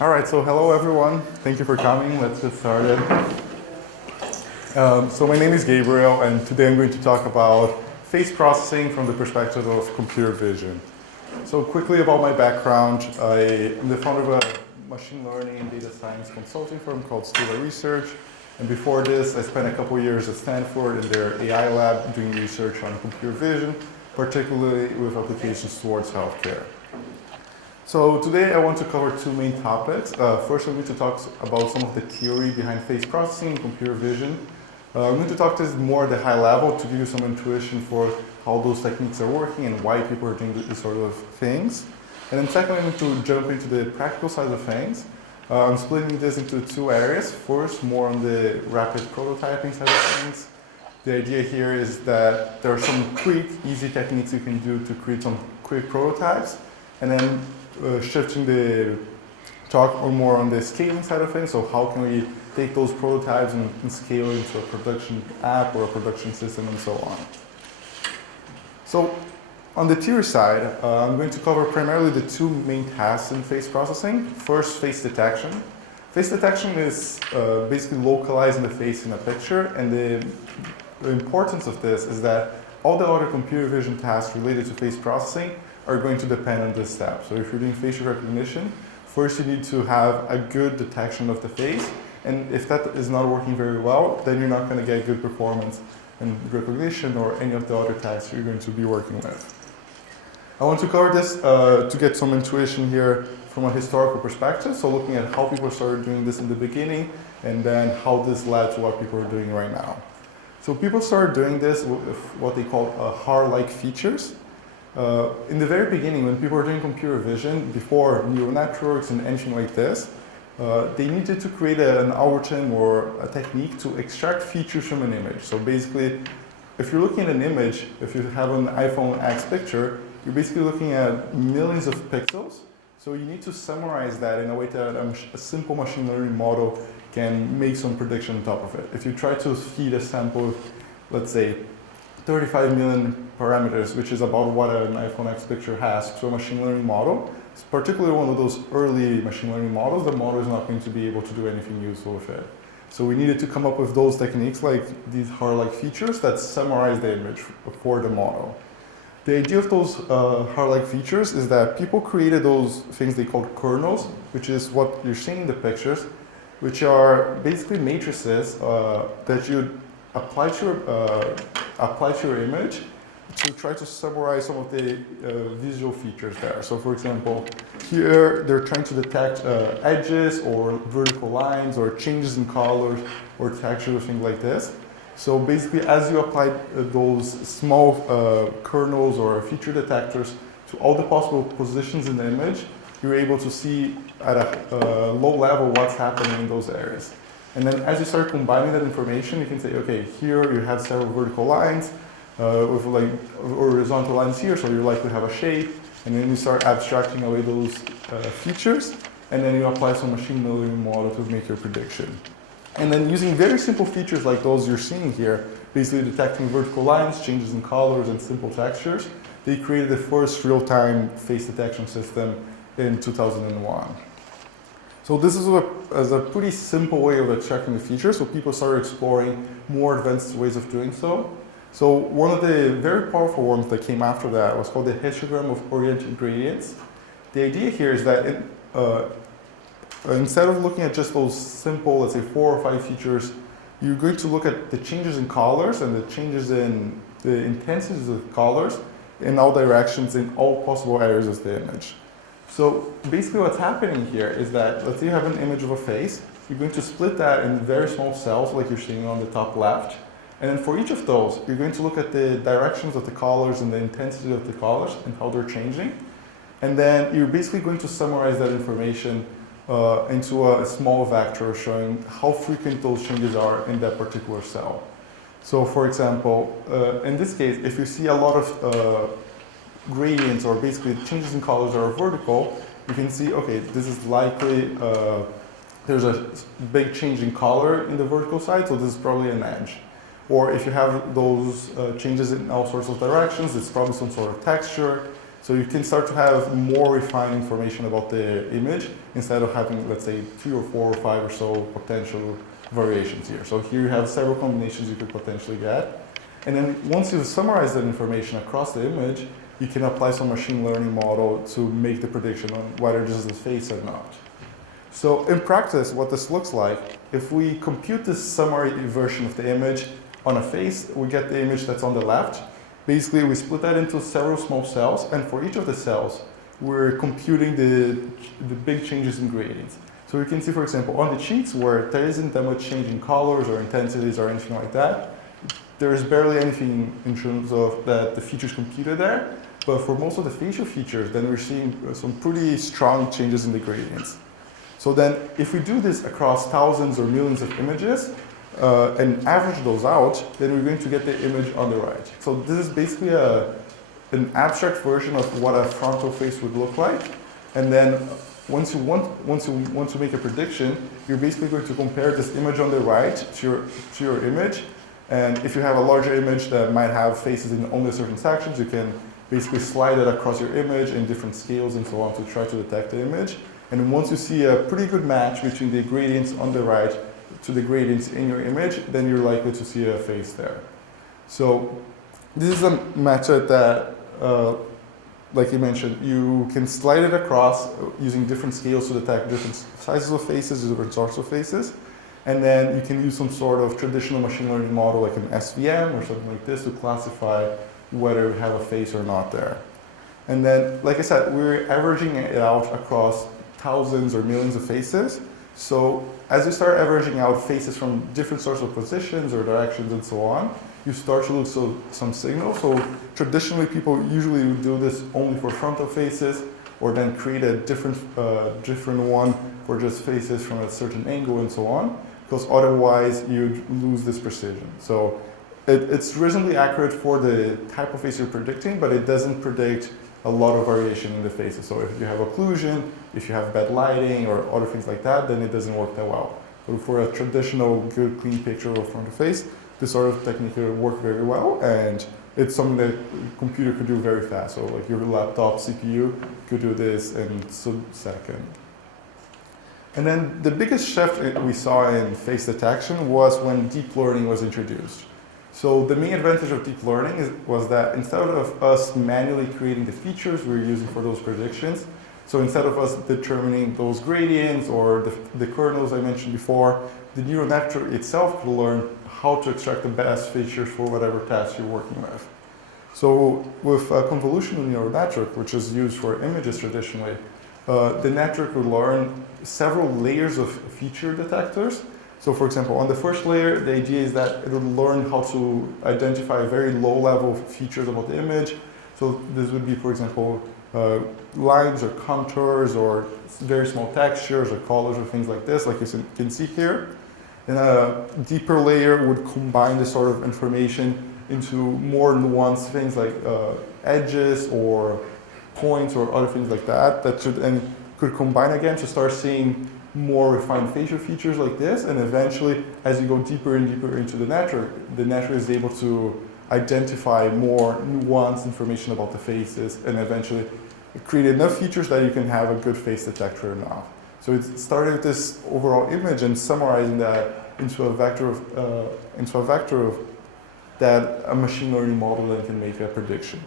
All right, so hello everyone. Thank you for coming. Let's get started. So my name is Gabriel, and today I'm going to talk about face processing from the perspective of computer vision. So quickly about my background, I am the founder of a machine learning and data science consulting firm called Scalar Research. And before this, I spent a couple years at Stanford in their AI lab doing research on computer vision, particularly with applications towards healthcare. So today I want to cover two main topics. First, I'm going to talk about some of the theory behind face processing and computer vision. I'm going to talk this more at the high level to give you some intuition for how those techniques are working and why people are doing these sort of things. And then second, I'm going to jump into the practical side of things. I'm splitting this into two areas. First, more on the rapid prototyping side of things. The idea here is that there are some quick, easy techniques you can do to create some quick prototypes. And then shifting the talk more on the scaling side of things. So how can we take those prototypes and scale into a production app or a production system and so on. So on the theory side, I'm going to cover primarily the two main tasks in face processing. First, face detection. Face detection is basically localizing the face in a picture, and the importance of this is that all the other computer vision tasks related to face processing are going to depend on this step. So if you're doing facial recognition, first you need to have a good detection of the face, and if that is not working very well, then you're not going to get good performance in recognition or any of the other tasks you're going to be working with. I want to cover this to get some intuition here from a historical perspective, so looking at how people started doing this in the beginning, and then how this led to what people are doing right now. So people started doing this with what they call HAR-like features. In the very beginning, when people were doing computer vision, before neural networks and anything like this, they needed to create an algorithm or a technique to extract features from an image. So basically, if you're looking at an image, if you have an iPhone X picture, you're basically looking at millions of pixels. So you need to summarize that in a way that a simple machine learning model can make some prediction on top of it. If you try to feed a sample, let's say, 35 million parameters, which is about what an iPhone X picture has, to a machine learning model, it's particularly one of those early machine learning models, the model is not going to be able to do anything useful with it. So we needed to come up with those techniques like these HAR-like features that summarize the image for the model. The idea of those HAR-like features is that people created those things they called kernels, which is what you're seeing in the pictures, which are basically matrices that you apply to your image to try to summarize some of the visual features there. So for example, here they're trying to detect edges or vertical lines or changes in colors or texture or things like this. So basically, as you apply those small kernels or feature detectors to all the possible positions in the image, you're able to see at a low level what's happening in those areas. And then as you start combining that information, you can say, okay, here you have several vertical lines with like horizontal lines here, so you likely have a shape. And then you start abstracting away those features, and then you apply some machine learning model to make your prediction. And then using very simple features like those you're seeing here, basically detecting vertical lines, changes in colors, and simple textures, they created the first real-time face detection system in 2001. So this is a pretty simple way of extracting the features, so people started exploring more advanced ways of doing so. So one of the very powerful ones that came after that was called the histogram of oriented gradients. The idea here is that instead of looking at just those simple, let's say 4 or 5 features, you're going to look at the changes in colors and the changes in the intensities of colors in all directions in all possible areas of the image. So basically what's happening here is that, let's say you have an image of a face, you're going to split that in very small cells like you're seeing on the top left. And then for each of those, you're going to look at the directions of the colors and the intensity of the colors and how they're changing. And then you're basically going to summarize that information into a small vector showing how frequent those changes are in that particular cell. So for example, in this case, if you see a lot of gradients or basically changes in colors that are vertical, you can see, okay, this is likely, there's a big change in color in the vertical side, so this is probably an edge. Or if you have those changes in all sorts of directions, it's probably some sort of texture. So you can start to have more refined information about the image instead of having, let's say, 3 or 4 or 5 or so potential variations here. So here you have several combinations you could potentially get. And then once you've summarized that information across the image, you can apply some machine learning model to make the prediction on whether this is a face or not. So in practice, what this looks like, if we compute this summary version of the image on a face, we get the image that's on the left. Basically, we split that into several small cells, and for each of the cells, we're computing the big changes in gradients. So we can see, for example, on the cheeks, where there isn't that much change in colors or intensities or anything like that, there's barely anything in terms of that the features computed there. But for most of the facial features, then we're seeing some pretty strong changes in the gradients. So then if we do this across thousands or millions of images and average those out, then we're going to get the image on the right. So this is basically an abstract version of what a frontal face would look like. And then once you want to make a prediction, you're basically going to compare this image on the right to your image. And if you have a larger image that might have faces in only certain sections, you can basically slide it across your image in different scales and so on to try to detect the image. And once you see a pretty good match between the gradients on the right to the gradients in your image, then you're likely to see a face there. So this is a method that, like you mentioned, you can slide it across using different scales to detect different sizes of faces, different sorts of faces. And then you can use some sort of traditional machine learning model like an SVM or something like this to classify whether we have a face or not there. And then, like I said, we're averaging it out across thousands or millions of faces. So as you start averaging out faces from different sorts of positions or directions and so on, you start to lose some signal. So traditionally, people usually would do this only for frontal faces, or then create a different one for just faces from a certain angle and so on, because otherwise you'd lose this precision. So it's reasonably accurate for the type of face you're predicting, but it doesn't predict a lot of variation in the faces. So if you have occlusion, if you have bad lighting or other things like that, then it doesn't work that well. But for a traditional good clean picture of front of face, this sort of technique will work very well, and it's something that a computer could do very fast. So like your laptop CPU could do this in a second. And then the biggest shift we saw in face detection was when deep learning was introduced. So the main advantage of deep learning was that instead of us manually creating the features we were using for those predictions, so instead of us determining those gradients or the kernels I mentioned before, the neural network itself could learn how to extract the best features for whatever task you're working with. So with a convolutional neural network, which is used for images traditionally, the network would learn several layers of feature detectors. So for example, on the first layer, the idea is that it would learn how to identify very low-level features about the image. So this would be, for example, lines or contours or very small textures or colors or things like this, like you can see here. And a deeper layer would combine this sort of information into more nuanced things like edges or points or other things like that could combine again to start seeing more refined facial features like this. And eventually, as you go deeper and deeper into the network is able to identify more nuanced information about the faces and eventually create enough features that you can have a good face detector now. So it started with this overall image and summarizing that into a vector of that a machine learning model then can make a prediction.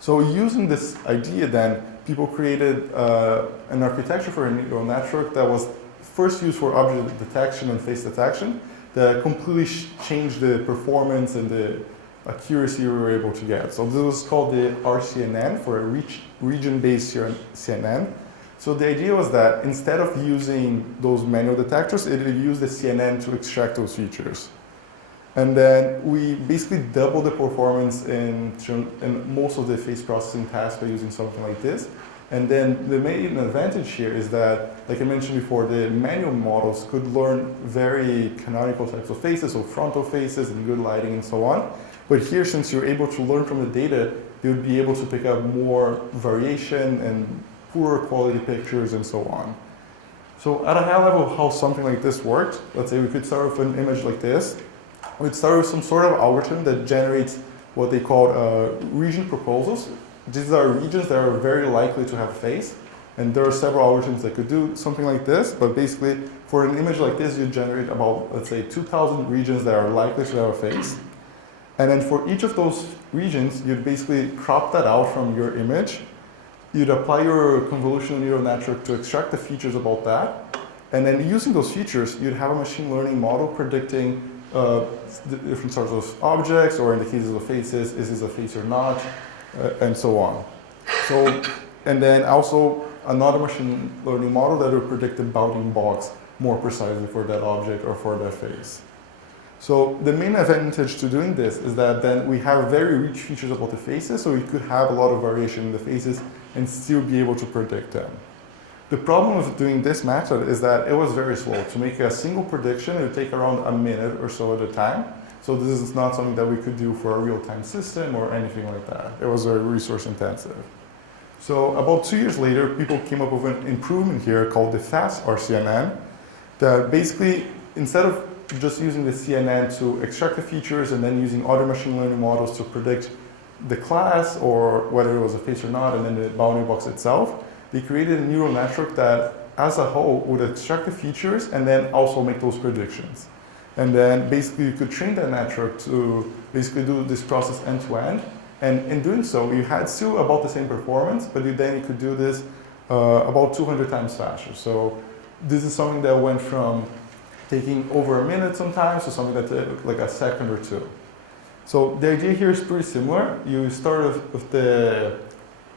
So using this idea then, people created an architecture for a neural network that was first used for object detection and face detection that completely changed the performance and the accuracy we were able to get. So this was called the RCNN, for a region-based CNN. So the idea was that instead of using those manual detectors, it would use the CNN to extract those features. And then we basically doubled the performance in most of the face processing tasks by using something like this. And then the main advantage here is that, like I mentioned before, the manual models could learn very canonical types of faces, so frontal faces and good lighting and so on. But here, since you're able to learn from the data, they would be able to pick up more variation and poorer quality pictures and so on. So at a high level, how something like this worked, let's say we could start with an image like this. We'd start with some sort of algorithm that generates what they call region proposals. these are regions that are very likely to have a face. And there are several algorithms that could do something like this, but basically for an image like this, you generate about, let's say, 2,000 regions that are likely to have a face. And then for each of those regions, you'd basically crop that out from your image. You'd apply your convolutional neural network to extract the features about that. And then using those features, you'd have a machine learning model predicting the different sorts of objects, or in the cases of faces, is this a face or not, and so on. So, and then also another machine learning model that will predict the bounding box more precisely for that object or for that face. So the main advantage to doing this is that then we have very rich features about the faces, so we could have a lot of variation in the faces and still be able to predict them. The problem with doing this method is that it was very slow. To make a single prediction, it would take around a minute or so at a time. So this is not something that we could do for a real-time system or anything like that. It was very resource intensive. So about 2 years later, people came up with an improvement here called the fast RCNN that basically, instead of just using the CNN to extract the features and then using other machine learning models to predict the class or whether it was a face or not, and then the bounding box itself, they created a neural network that, as a whole, would extract the features and then also make those predictions. And then basically you could train that network to basically do this process end to end. And in doing so, you had still about the same performance, but then you could do this about 200 times faster. So this is something that went from taking over a minute sometimes to something that took like a second or two. So the idea here is pretty similar. You started with the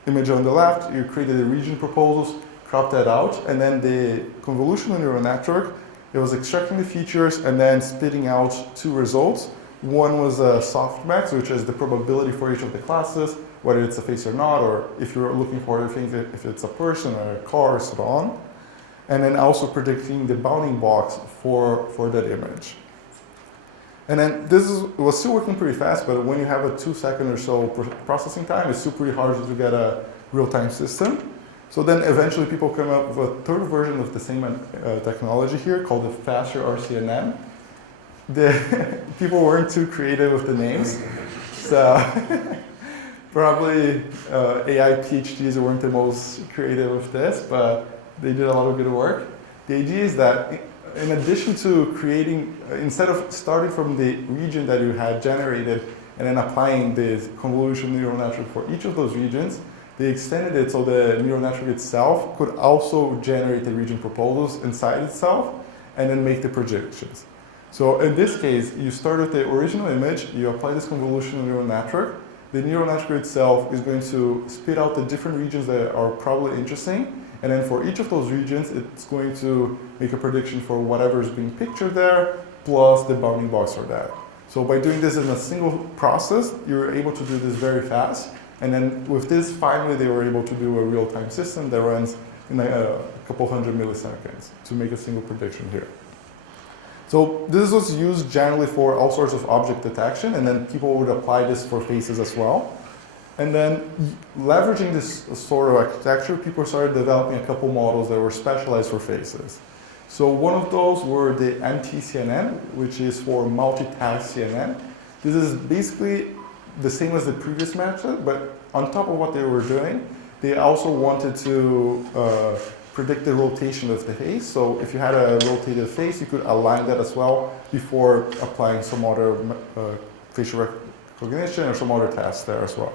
image on the left, you created the region proposals, cropped that out, and then the convolutional neural network, it was extracting the features and then spitting out two results. One was a softmax, which is the probability for each of the classes, whether it's a face or not, or if you're looking for other things, if it's a person or a car, so on. And then also predicting the bounding box for that image. And then it was still working pretty fast, but when you have a 2 second or so processing time, it's still pretty hard to get a real-time system. So then eventually people came up with a third version of the same technology here called the faster RCNN. People weren't too creative with the names. So probably AI PhDs weren't the most creative with this, but they did a lot of good work. The idea is that in addition to creating, instead of starting from the region that you had generated and then applying the convolutional neural network for each of those regions, they extended it so the neural network itself could also generate the region proposals inside itself and then make the projections. So in this case, you start with the original image, you apply this convolutional neural network. The neural network itself is going to spit out the different regions that are probably interesting. And then for each of those regions, it's going to make a prediction for whatever is being pictured there, plus the bounding box for that. So by doing this in a single process, you're able to do this very fast. And then with this, finally, they were able to do a real-time system that runs in a couple hundred milliseconds to make a single prediction here. So this was used generally for all sorts of object detection, and then people would apply this for faces as well. And then leveraging this sort of architecture, people started developing a couple models that were specialized for faces. So one of those were the MT-CNN, which is for multitask CNN. This is basically the same as the previous method, but on top of what they were doing, they also wanted to predict the rotation of the face. So if you had a rotated face, you could align that as well before applying some other facial recognition or some other tasks there as well.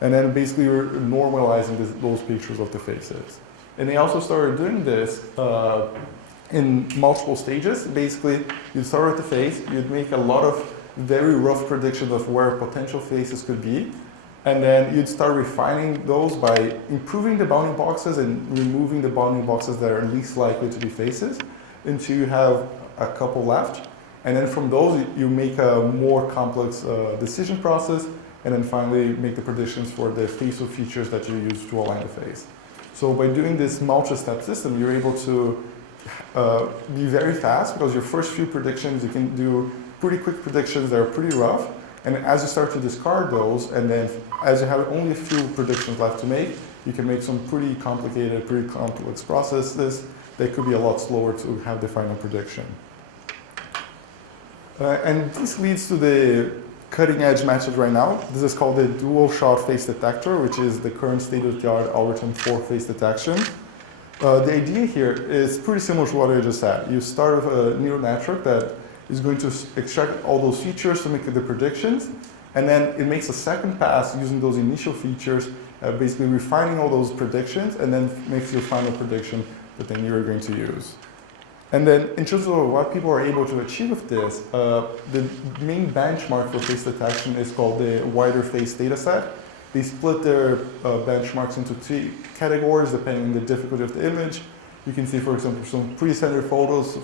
And then basically you're normalizing those pictures of the faces. And they also started doing this in multiple stages. Basically, you'd start with the face, you'd make a lot of very rough predictions of where potential faces could be. And then you'd start refining those by improving the bounding boxes and removing the bounding boxes that are least likely to be faces until you have a couple left. And then from those, you make a more complex decision process, and then finally make the predictions for the facial features that you use to align the face. So by doing this multi-step system, you're able to be very fast because your first few predictions, you can do pretty quick predictions that are pretty rough. And as you start to discard those, and then as you have only a few predictions left to make, you can make some pretty complicated, pretty complex processes that could be a lot slower to have the final prediction. And this leads to the cutting edge method right now. This is called the dual shot face detector, which is the current state-of-the-art algorithm for face detection. The idea here is pretty similar to what I just said. You start with a neural network that is going to extract all those features to make the predictions, and then it makes a second pass using those initial features, basically refining all those predictions, and then makes your final prediction that then you're going to use. And then in terms of what people are able to achieve with this, the main benchmark for face detection is called the wider face dataset. They split their benchmarks into 3 categories depending on the difficulty of the image. You can see, for example, some pre-standard photos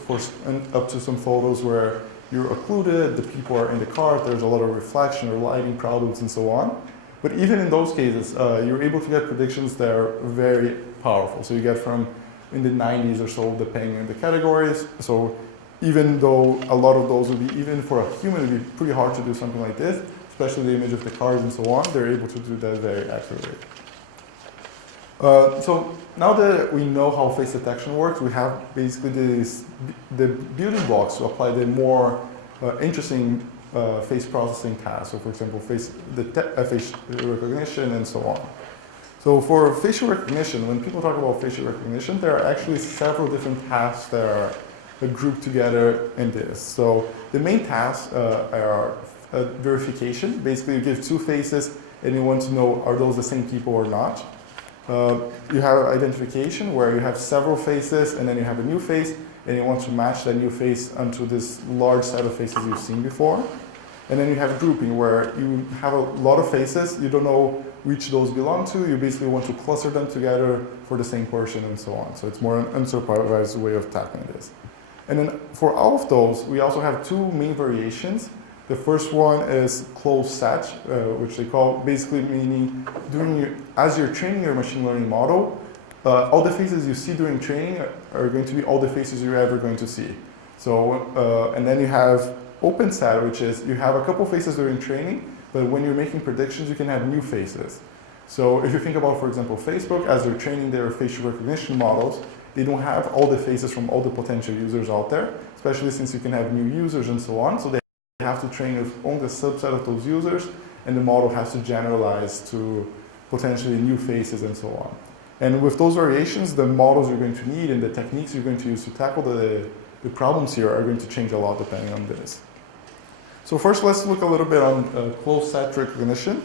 and up to some photos where you're occluded, the people are in the car, there's a lot of reflection or lighting problems and so on. But even in those cases, you're able to get predictions that are very powerful. So you get from in the 90s or so, depending on the categories. So even though a lot of those would be, even for a human, it would be pretty hard to do something like this, especially the image of the cars and so on, they're able to do that very accurately. So now that we know how face detection works, we have basically the building blocks to apply the more interesting face processing tasks. So for example, face recognition and so on. So for facial recognition, when people talk about facial recognition, there are actually several different tasks that are grouped together in this. So the main tasks are verification. Basically, you give 2 faces and you want to know, are those the same people or not? You have identification, where you have several faces and then you have a new face and you want to match that new face onto this large set of faces you've seen before. And then you have grouping, where you have a lot of faces, you don't know which those belong to, you basically want to cluster them together for the same person and so on. So it's more an unsupervised way of tackling this. And then for all of those, we also have 2 main variations. The first one is closed set, which they call, basically meaning as you're training your machine learning model, all the faces you see during training are going to be all the faces you're ever going to see. So, and then you have open set, which is you have a couple faces during training, but when you're making predictions, you can have new faces. So if you think about, for example, Facebook, as they're training their facial recognition models, they don't have all the faces from all the potential users out there, especially since you can have new users and so on. So they have to train with only a subset of those users, and the model has to generalize to potentially new faces and so on. And with those variations, the models you're going to need and the techniques you're going to use to tackle the problems here are going to change a lot depending on this. So first, let's look a little bit on closed set recognition.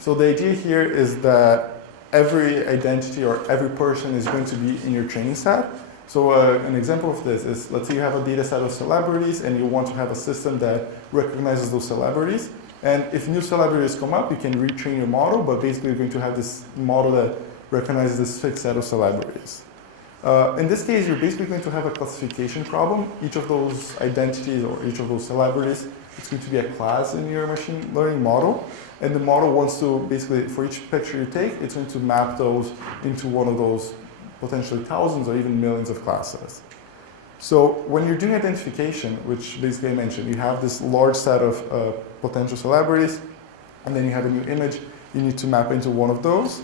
So the idea here is that every identity or every person is going to be in your training set. So an example of this is, let's say you have a data set of celebrities and you want to have a system that recognizes those celebrities. And if new celebrities come up, you can retrain your model, but basically you're going to have this model that recognizes this fixed set of celebrities. In this case, you're basically going to have a classification problem. Each of those identities or each of those celebrities, it's going to be a class in your machine learning model. And the model wants to basically, for each picture you take, it's going to map those into one of those potentially thousands or even millions of classes. So when you're doing identification, which basically I mentioned, you have this large set of potential celebrities, and then you have a new image, you need to map into one of those.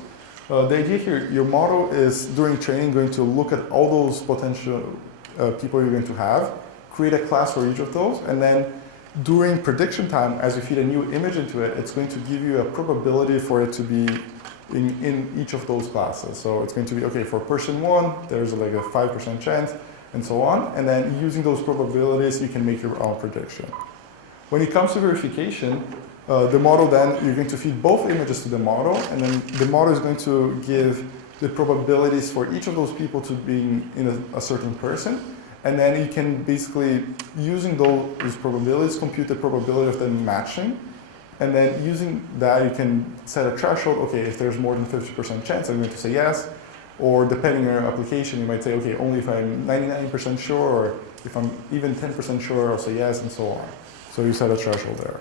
The idea here, your model is, during training, going to look at all those potential people you're going to have, create a class for each of those, and then during prediction time, as you feed a new image into it, it's going to give you a probability for it to be in each of those classes. So it's going to be, okay, for person 1, there's like a 5% chance, and so on. And then using those probabilities, you can make your own prediction. When it comes to verification, the model then, you're going to feed both images to the model, and then the model is going to give the probabilities for each of those people to being in a certain person. And then you can basically, using those probabilities, compute the probability of them matching. And then using that, you can set a threshold. Okay, if there's more than 50% chance, I'm going to say yes. Or depending on your application, you might say, okay, only if I'm 99% sure, or if I'm even 10% sure, I'll say yes, and so on. So you set a threshold there.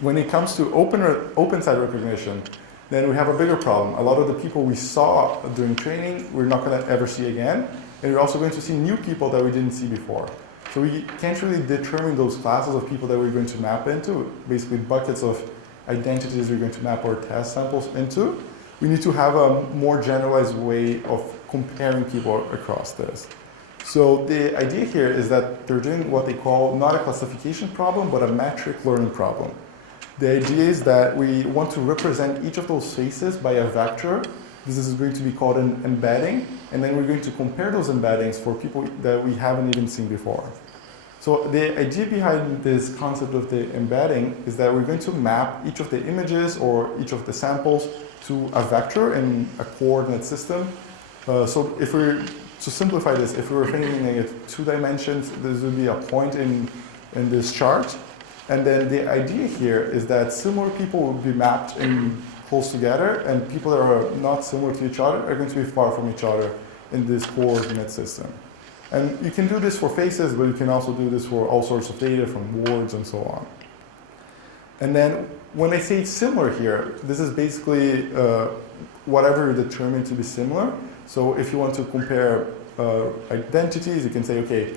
When it comes to open site recognition, then we have a bigger problem. A lot of the people we saw during training, we're not going to ever see again. And we're also going to see new people that we didn't see before. So we can't really determine those classes of people that we're going to map into, basically buckets of identities we're going to map our test samples into. We need to have a more generalized way of comparing people across this. So the idea here is that they're doing what they call not a classification problem, but a metric learning problem. The idea is that we want to represent each of those faces by a vector. This is going to be called an embedding, and then we're going to compare those embeddings for people that we haven't even seen before. So the idea behind this concept of the embedding is that we're going to map each of the images or each of the samples to a vector in a coordinate system. So if we're, to simplify this, if we were thinking in 2 dimensions, this would be a point in this chart. And then the idea here is that similar people will be mapped in close together, and people that are not similar to each other are going to be far from each other in this coordinate system. And you can do this for faces, but you can also do this for all sorts of data from words and so on. And then when I say similar here, this is basically whatever you determine to be similar. So if you want to compare identities, you can say, okay,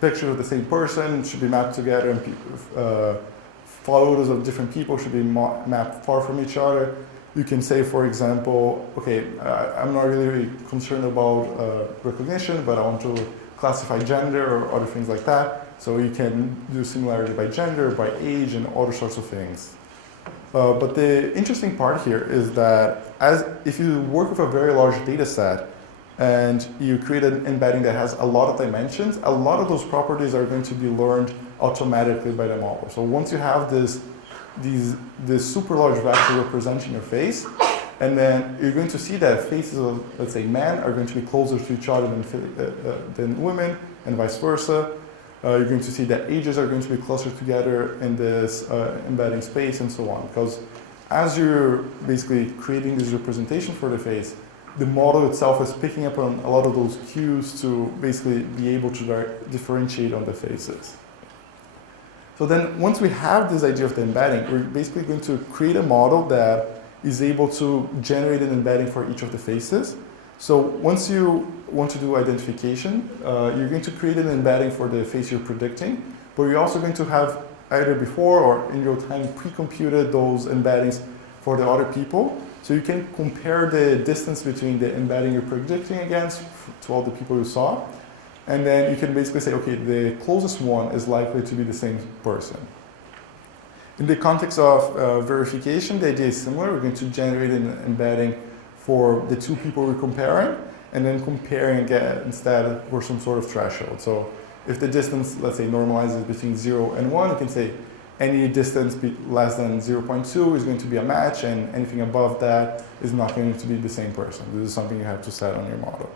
pictures of the same person should be mapped together, and photos of different people should be mapped far from each other. You can say, for example, okay, I'm not really concerned about recognition, but I want to classify gender or other things like that. So you can do similarity by gender, by age, and other sorts of things. But the interesting part here is that if you work with a very large data set and you create an embedding that has a lot of dimensions, a lot of those properties are going to be learned automatically by the model. So once you have this super large vector representing your face, and then you're going to see that faces of, let's say, men are going to be closer to each other than women, and vice versa. You're going to see that ages are going to be closer together in this embedding space, and so on. Because as you're basically creating this representation for the face, the model itself is picking up on a lot of those cues to basically be able to differentiate on the faces. So then once we have this idea of the embedding, we're basically going to create a model that is able to generate an embedding for each of the faces. So once you want to do identification, you're going to create an embedding for the face you're predicting, but you're also going to have either before or in real time pre-computed those embeddings for the other people. So you can compare the distance between the embedding you're predicting against to all the people you saw. And then you can basically say, okay, the closest one is likely to be the same person. In the context of verification, the idea is similar. We're going to generate an embedding for the 2 people we're comparing, and then comparing again instead for some sort of threshold. So if the distance, let's say, normalizes between 0 and 1, you can say any distance less than 0.2 is going to be a match, and anything above that is not going to be the same person. This is something you have to set on your model.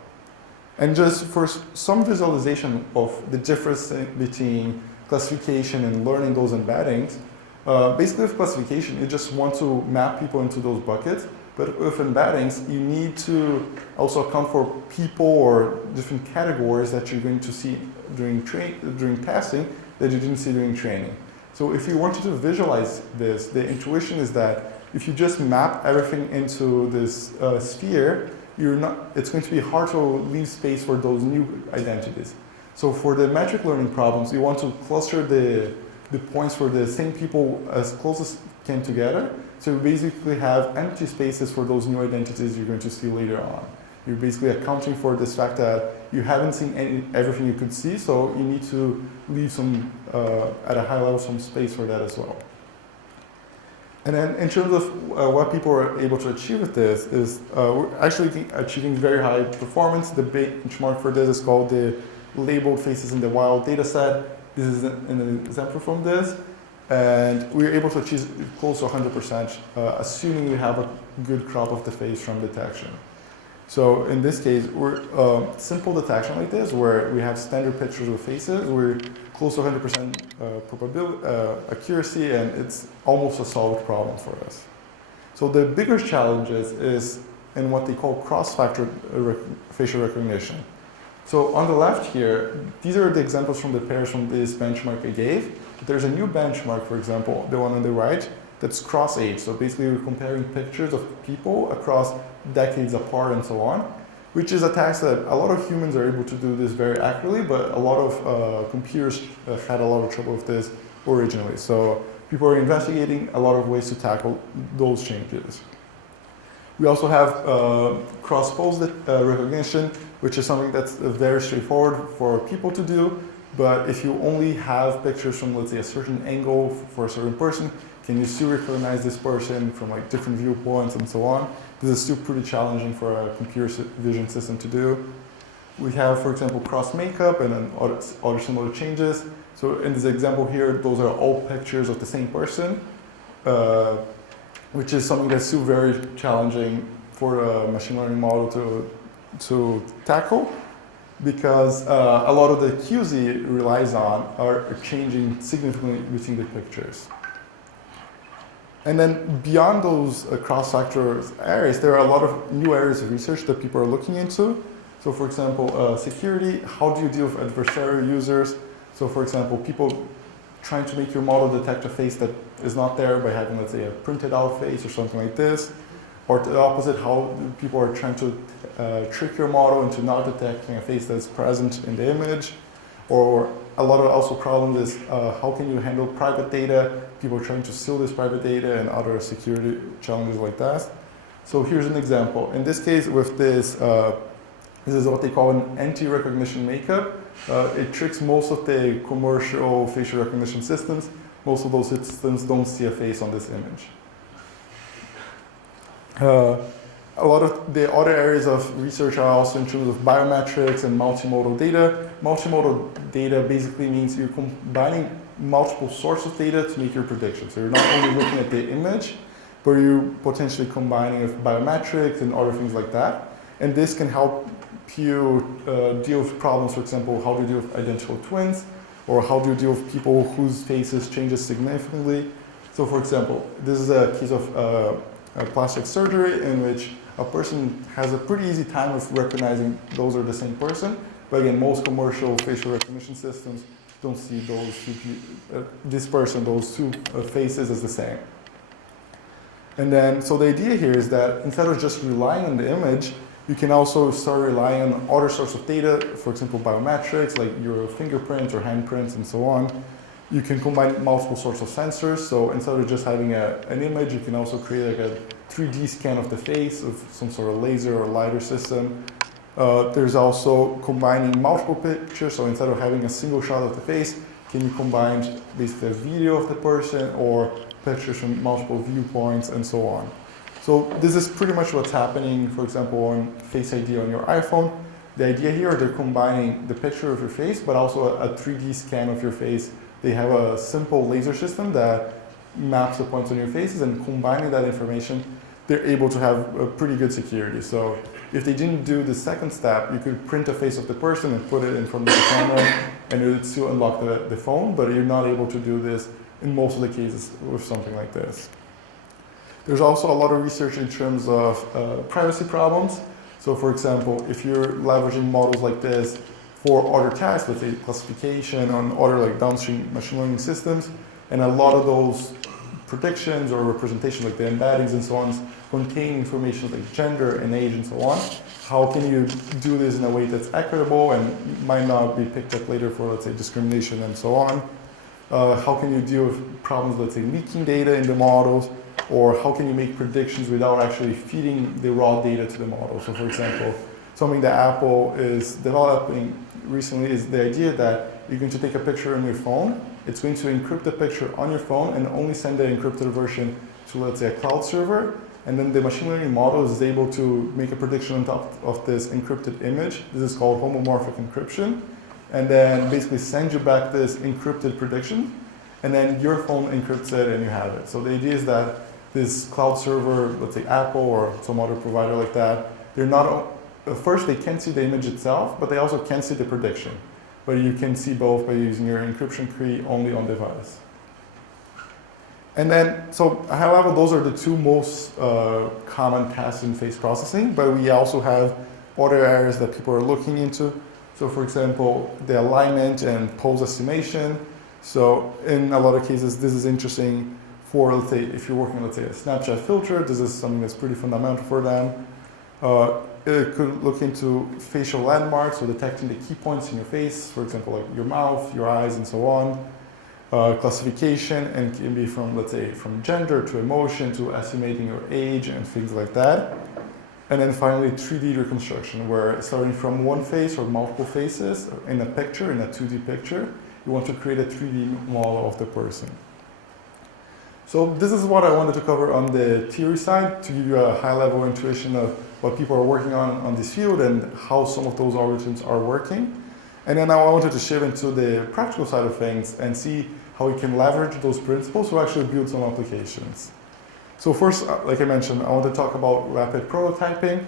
And just for some visualization of the difference between classification and learning those embeddings, basically with classification, you just want to map people into those buckets. But with embeddings, you need to also account for people or different categories that you're going to see during testing that you didn't see during training. So if you wanted to visualize this, the intuition is that if you just map everything into this sphere, it's going to be hard to leave space for those new identities. So for the metric learning problems, you want to cluster the points for the same people as close as can together. So you basically have empty spaces for those new identities you're going to see later on. You're basically accounting for this fact that you haven't seen everything you could see, so you need to leave some, at a high level, some space for that as well. And then in terms of what people are able to achieve with this is we're actually achieving very high performance. The benchmark for this is called the labeled faces in the wild data set. This is an example from this. And we're able to achieve close to 100%, assuming we have a good crop of the face from detection. So in this case, we're simple detection like this, where we have standard pictures of faces. We're close to 100% probability, accuracy, and it's almost a solved problem for us. So the bigger challenges is in what they call cross-factor facial recognition. So on the left here, these are the examples from the pairs from this benchmark I gave. There's a new benchmark, for example, the one on the right, that's cross-age. So basically we're comparing pictures of people across decades apart and so on, which is a task that a lot of humans are able to do this very accurately, but a lot of computers had a lot of trouble with this originally. So people are investigating a lot of ways to tackle those changes. We also have cross-pose recognition, which is something that's very straightforward for people to do. But if you only have pictures from, let's say, a certain angle for a certain person, Can you still recognize this person from like different viewpoints and so on? This is still pretty challenging for a computer vision system to do. We have, for example, cross makeup and then other similar changes. So in this example here, those are all pictures of the same person, which is something that's still very challenging for a machine learning model to tackle, because a lot of the cues it relies on are changing significantly between the pictures. And then beyond those cross-sector areas, there are a lot of new areas of research that people are looking into. So for example, security, how do you deal with adversarial users? So for example, people trying to make your model detect a face that is not there by having, let's say, a printed out face or something like this. Or the opposite, how people are trying to trick your model into not detecting a face that's present in the image. Or a lot of also problems is how can you handle private data, people trying to steal this private data and other security challenges like that. So here's an example. In this case, with this, this is what they call an anti-recognition makeup. It tricks most of the commercial facial recognition systems. Most of those systems don't see a face on this image. A lot of the other areas of research are also in terms of biometrics and multimodal data. Multimodal data basically means you're combining multiple sources of data to make your predictions. So you're not only looking at the image, but you're potentially combining with biometrics and other things like that. And this can help you deal with problems, for example, how do you deal with identical twins, or how do you deal with people whose faces changes significantly. So for example, this is a case of plastic surgery in which a person has a pretty easy time of recognizing those are the same person. But again, most commercial facial recognition systems don't see those this person, those two faces as the same. And then, so the idea here is that instead of just relying on the image, you can also start relying on other sorts of data, for example, biometrics, like your fingerprints or handprints and so on. You can combine multiple sorts of sensors. So instead of just having an image, you can also create like a 3D scan of the face of some sort of laser or LiDAR system. There's also combining multiple pictures. So instead of having a single shot of the face, can you combine basically a video of the person or pictures from multiple viewpoints and so on. So this is pretty much what's happening, for example, on Face ID on your iPhone. The idea here, they're combining the picture of your face, but also a 3D scan of your face. They have a simple laser system that maps the points on your faces, and combining that information, they're able to have a pretty good security. So if they didn't do the second step, you could print a face of the person and put it in front of the camera, and it would still unlock the phone, but you're not able to do this in most of the cases with something like this. There's also a lot of research in terms of privacy problems. So for example, if you're leveraging models like this for other tasks, let's say classification on other like downstream machine learning systems, and a lot of those predictions or representations like the embeddings and so on contain information like gender and age and so on. How can you do this in a way that's equitable and might not be picked up later for, let's say, discrimination and so on? How can you deal with problems, let's say, leaking data in the models? Or how can you make predictions without actually feeding the raw data to the model? So for example, something that Apple is developing recently is the idea that you're going to take a picture on your phone, it's going to encrypt the picture on your phone and only send the encrypted version to, let's say, a cloud server, and then the machine learning model is able to make a prediction on top of this encrypted image. This is called homomorphic encryption, and then basically send you back this encrypted prediction, and then your phone encrypts it and you have it. So the idea is that this cloud server, let's say Apple or some other provider like that, they're not, first they can't see the image itself, but they also can't see the prediction. But you can see both by using your encryption key only on device. And then, so high level, those are the two most common tasks in face processing, but we also have other areas that people are looking into. So for example, the alignment and pose estimation. So in a lot of cases, this is interesting for, let's say, if you're working, let's say, a Snapchat filter, this is something that's pretty fundamental for them. It could look into facial landmarks, so detecting the key points in your face, for example, like your mouth, your eyes, and so on. Classification, and can be from, let's say, from gender to emotion to estimating your age and things like that. And then finally, 3D reconstruction, where starting from one face or multiple faces in a picture, in a 2D picture, you want to create a 3D model of the person. So this is what I wanted to cover on the theory side, to give you a high-level intuition of what people are working on this field and how some of those algorithms are working. And then now I wanted to shift into the practical side of things and see how we can leverage those principles to actually build some applications. So first, like I mentioned, I want to talk about rapid prototyping.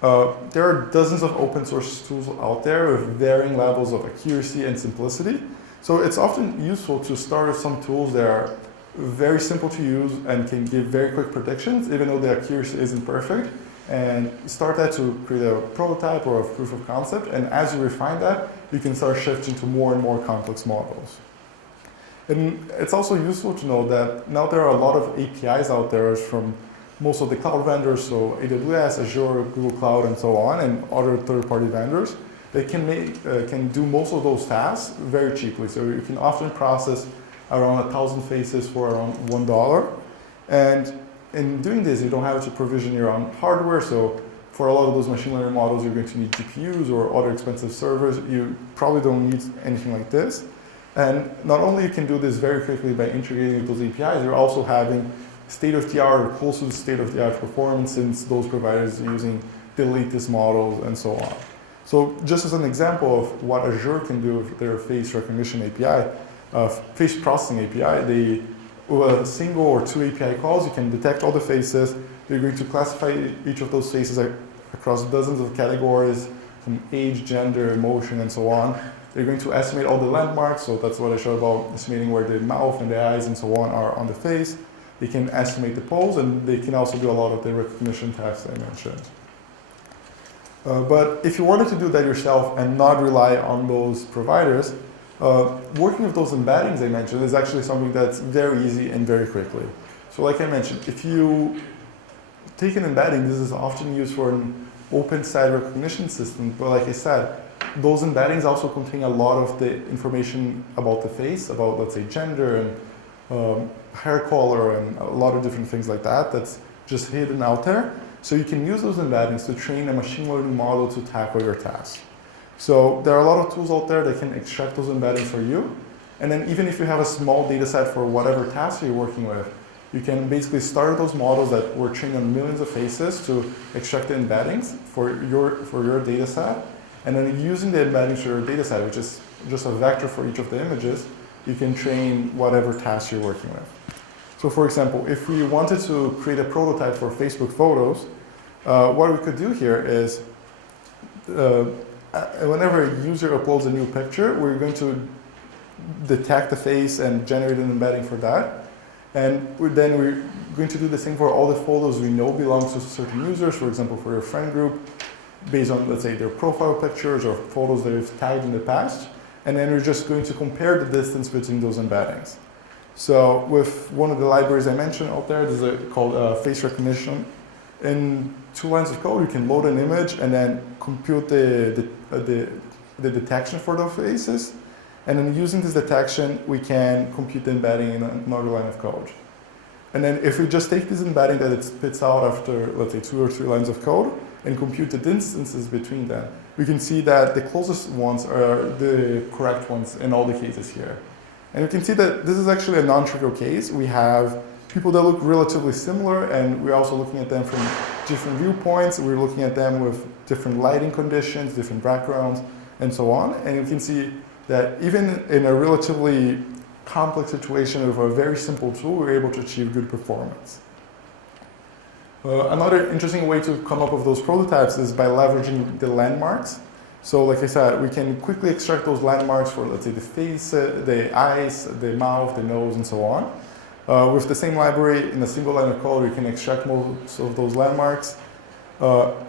There are dozens of open source tools out there with varying levels of accuracy and simplicity. So it's often useful to start with some tools that are very simple to use and can give very quick predictions, even though the accuracy isn't perfect. And start that to create a prototype or a proof of concept. And as you refine that, you can start shifting to more and more complex models. And it's also useful to know that now there are a lot of APIs out there from most of the cloud vendors, so AWS, Azure, Google Cloud, and so on, and other third-party vendors. They can do most of those tasks very cheaply. So you can often process around 1,000 faces for around $1. And in doing this, you don't have to provision your own hardware. So for a lot of those machine learning models, you're going to need GPUs or other expensive servers. You probably don't need anything like this. And not only you can do this very quickly by integrating with those APIs, you're also having state-of-the-art or close to state-of-the-art performance since those providers are using the latest models and so on. So just as an example of what Azure can do with their face recognition API, face processing API, with a single or two API calls, you can detect all the faces. They're going to classify each of those faces across dozens of categories, from age, gender, emotion, and so on. They're going to estimate all the landmarks, so that's what I showed about estimating where the mouth and the eyes and so on are on the face. They can estimate the pose, and they can also do a lot of the recognition tasks I mentioned. But if you wanted to do that yourself and not rely on those providers, working with those embeddings I mentioned is actually something that's very easy and very quickly. So like I mentioned, if you take an embedding, this is often used for an open site recognition system, but like I said, those embeddings also contain a lot of the information about the face, about, let's say, gender and hair color and a lot of different things like that that's just hidden out there. So you can use those embeddings to train a machine learning model to tackle your task. So there are a lot of tools out there that can extract those embeddings for you. And then even if you have a small data set for whatever task you're working with, you can basically start those models that were trained on millions of faces to extract the embeddings for your data set. And then using the embeddings for your data set, which is just a vector for each of the images, you can train whatever task you're working with. So for example, if we wanted to create a prototype for Facebook photos, what we could do here is whenever a user uploads a new picture, we're going to detect the face and generate an embedding for that. And then we're going to do the same for all the photos we know belong to certain users, for example, for your friend group, based on, let's say, their profile pictures or photos that we've tagged in the past. And then we're just going to compare the distance between those embeddings. So with one of the libraries I mentioned out there, this is called face recognition. In 2 lines of code, you can load an image and then compute the detection for those faces. And then using this detection, we can compute the embedding in another line of code. And then if we just take this embedding that it spits out after, let's say, 2 or 3 lines of code and compute the distances between them, we can see that the closest ones are the correct ones in all the cases here. And you can see that this is actually a non-trivial case. We have people that look relatively similar, and we're also looking at them from different viewpoints. We're looking at them with different lighting conditions, different backgrounds, and so on. And you can see that even in a relatively complex situation with a very simple tool, we're able to achieve good performance. Another interesting way to come up with those prototypes is by leveraging the landmarks. So like I said, we can quickly extract those landmarks for, let's say, the face, the eyes, the mouth, the nose, and so on. With the same library, in a single line of code, we can extract most of those landmarks.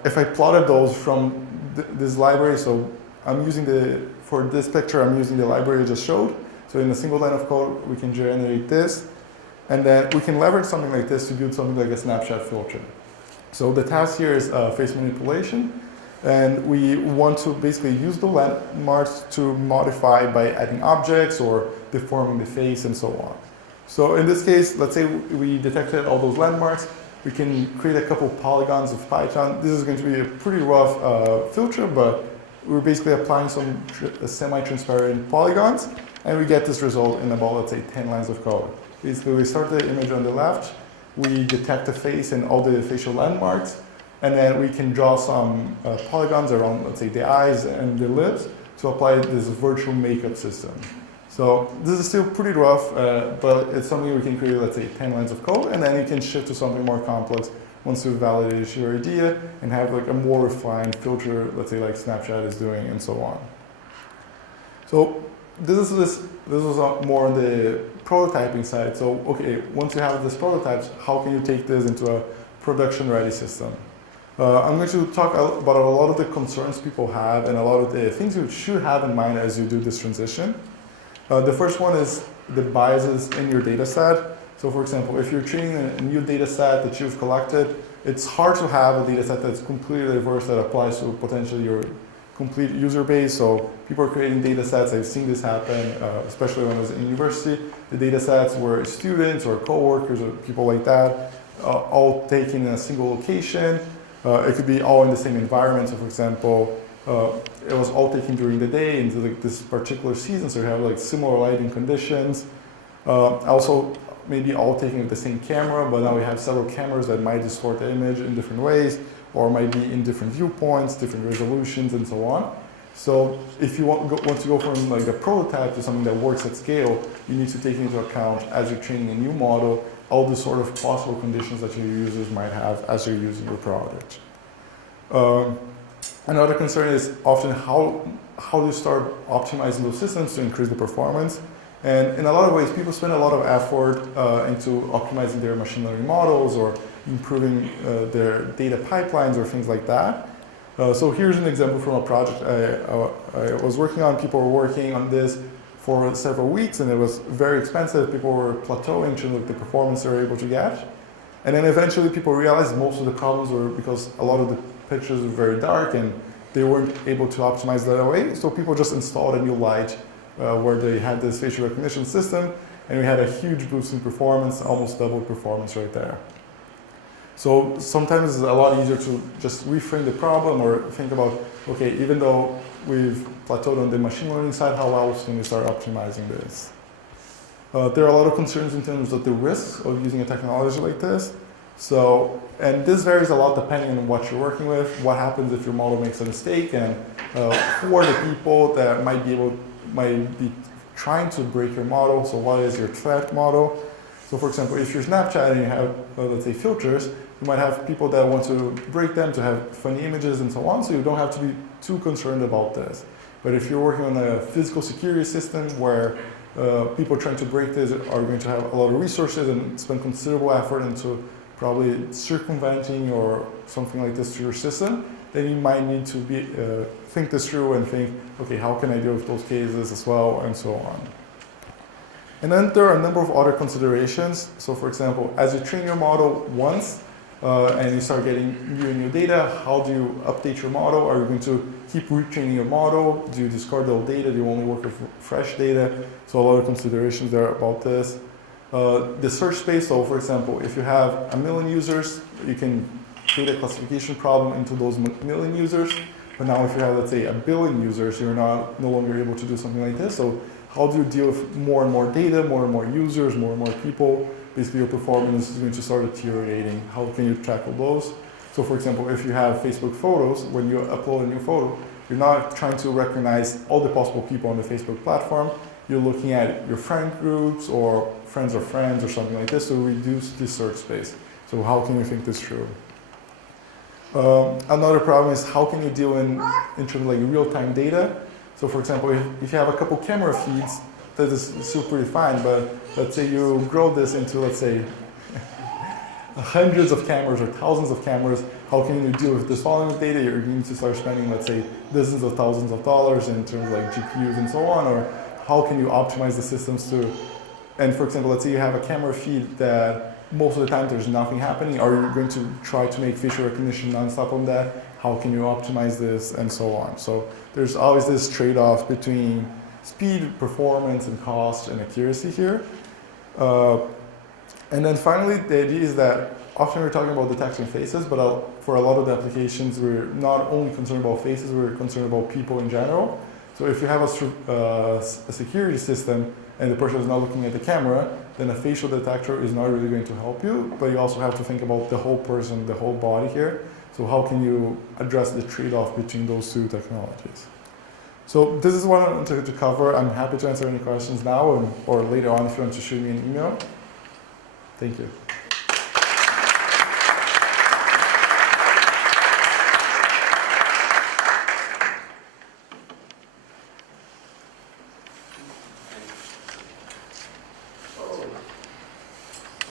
If I plotted those from this library, so I'm using for this picture, I'm using the library I just showed. So in a single line of code, we can generate this. And then we can leverage something like this to build something like a snapshot filter. So the task here is face manipulation. And we want to basically use the landmarks to modify by adding objects or deforming the face and so on. So in this case, let's say we detected all those landmarks. We can create a couple polygons of Python. This is going to be a pretty rough filter, but we're basically applying some semi-transparent polygons, and we get this result in about, let's say, 10 lines of code. Basically, we start the image on the left, we detect the face and all the facial landmarks, and then we can draw some polygons around, let's say, the eyes and the lips to apply this virtual makeup system. So this is still pretty rough, but it's something we can create, let's say, 10 lines of code, and then you can shift to something more complex once you've validated your idea and have like a more refined filter, let's say like Snapchat is doing, and so on. So this was more on the prototyping side. So okay, once you have this prototypes, how can you take this into a production-ready system? I'm going to talk about a lot of the concerns people have and a lot of the things you should have in mind as you do this transition. The first one is the biases in your data set. So for example, if you're training a new data set that you've collected, it's hard to have a data set that's completely diverse that applies to potentially your complete user base. So people are creating data sets. I've seen this happen, especially when I was in university. The data sets were students or coworkers or people like that, all taken in a single location. It could be all in the same environment. So for example, it was all taken during the day into like this particular season, so you have like similar lighting conditions. Also, maybe all taken with the same camera, but now we have several cameras that might distort the image in different ways, or might be in different viewpoints, different resolutions, and so on. So if you want to go from like a prototype to something that works at scale, you need to take into account, as you're training a new model, all the sort of possible conditions that your users might have as you're using your product. Another concern is often how do you start optimizing those systems to increase the performance? And in a lot of ways, people spend a lot of effort into optimizing their machine learning models or improving their data pipelines or things like that. So here's an example from a project I was working on. People were working on this for several weeks, and it was very expensive. People were plateauing to look at the performance they were able to get. And then eventually people realized most of the problems were because a lot of the pictures were very dark and they weren't able to optimize that away. So people just installed a new light where they had this facial recognition system, and we had a huge boost in performance, almost double performance right there. So sometimes it's a lot easier to just reframe the problem or think about, okay, even though we've plateaued on the machine learning side, how else can we start optimizing this? There are a lot of concerns in terms of the risks of using a technology like this. So, and this varies a lot depending on what you're working with, what happens if your model makes a mistake, and who are the people that might be trying to break your model. So what is your threat model? So for example, if you're Snapchat and you have, let's say, filters, you might have people that want to break them to have funny images and so on, so you don't have to be too concerned about this. But if you're working on a physical security system where people trying to break this are going to have a lot of resources and spend considerable effort into probably circumventing or something like this to your system, then you might need to think this through and think, okay, how can I deal with those cases as well, and so on. And then there are a number of other considerations. So for example, as you train your model once and you start getting new data, how do you update your model? Are you going to keep retraining your model? Do you discard the old data? Do you only work with fresh data? So a lot of considerations there about this. The search space, so for example, if you have 1 million users, you can create a classification problem into those 1 million users. But now if you have, let's say, 1 billion users, you're no longer able to do something like this. So how do you deal with more and more data, more and more users, more and more people? Basically, your performance is going to start deteriorating. How can you tackle those? So for example, if you have Facebook photos, when you upload a new photo, you're not trying to recognize all the possible people on the Facebook platform. You're looking at your friend groups or friends of friends or something like this to reduce the search space. So how can you think this through? Another problem is how can you deal in terms of like real-time data? So for example, if you have a couple camera feeds, that is still pretty fine, but let's say you grow this into, let's say, hundreds of cameras or thousands of cameras, how can you deal with this volume of data? You're going to start spending, let's say, dozens of thousands of dollars in terms of like GPUs and so on, or how can you optimize the systems to, and for example, let's say you have a camera feed that most of the time there's nothing happening. Are you going to try to make facial recognition nonstop on that? How can you optimize this, and so on? So there's always this trade-off between speed, performance, and cost and accuracy here. And then finally, the idea is that often we're talking about detecting faces, but for a lot of the applications, we're not only concerned about faces, we're concerned about people in general. So if you have a security system and the person is not looking at the camera, then a facial detector is not really going to help you, but you also have to think about the whole person, the whole body here. So how can you address the trade-off between those two technologies? So this is what I wanted to cover. I'm happy to answer any questions now or later on if you want to shoot me an email. Thank you.